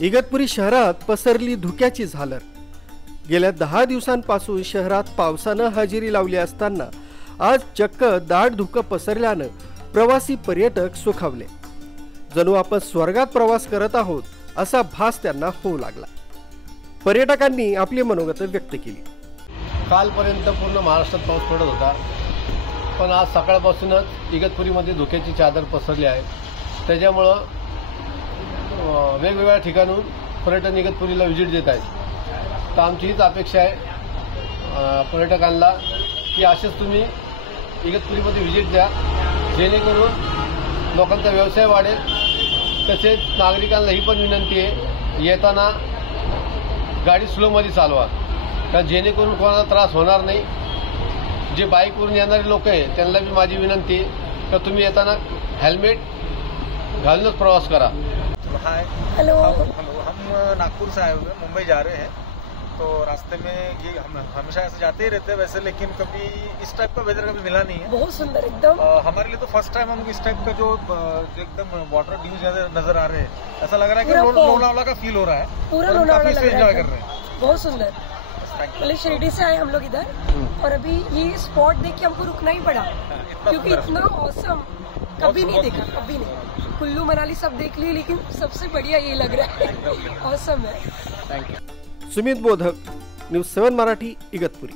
इगतपुरी शहरात पसरली धुक्याची झालर। गेल्या 10 दिवसांपासून शहरात पावसानं हजेरी लावली असताना आज चक्क दाट धुकं पसरल्यानं प्रवासी पर्यटक सुखावले। जणू आपण स्वर्गात प्रवास करत आहोत असा भास त्यांना होऊ लागला। पर्यटकांनी आपली मनोगत व्यक्त केली। कालपर्यंत पूर्ण महाराष्ट्रात पाऊस पडत होता, पण आज सकाळपासूनच इगतपुरीमध्ये धुक्याची चादर पसरली आहे। त्याच्यामुळं वेगवेगळ्या ठिकाणून पर्यटन इगतपुरीला व्हिजिट देत आहेत। तर आमची हीच अपेक्षा आहे पर्यटकांना की असेच तुम्ही इगतपुरीमध्ये व्हिजिट द्या, जेणेकरून लोकांचा व्यवसाय वाढेल। तसेच नागरिकांना ही पण विनंती आहे, येताना गाडी स्लोमध्ये चालवा, कारण जेणेकरून कोणाला त्रास होणार नाही। जे बाईकवरून येणारे लोक आहे त्यांना भी माझी विनंती आहे की तुम्ही येताना हेल्मेट घालूनच प्रवास करा। हाय, हेलो, हम नागपुर से आए हुए मुंबई जा रहे हैं, तो रास्ते में ये हम हमेशा ऐसे जाते ही रहते हैं वैसे, लेकिन कभी इस टाइप का वेदर कभी मिला नहीं है। बहुत सुंदर एकदम। हमारे लिए तो फर्स्ट टाइम हम इस टाइप का जो एकदम वाटर ड्यूज नजर आ रहे हैं, ऐसा लग रहा है कि लोनावला का फील हो रहा है, पूरा लोनावला लग रहा है, एंजॉय कर रहे हैं। बहुत सुंदर। पहले शिरडी से आए हम लोग इधर, और अभी ये स्पॉट देख के हमको रुकना ही पड़ा, क्योंकि इतना औसम कभी नहीं देखा, कभी नहीं। कुल्लू मनाली सब देख ली, लेकिन सबसे बढ़िया ये लग रहा है, औसम है। सुमित बोधक, न्यूज 7 मराठी, इगतपुरी।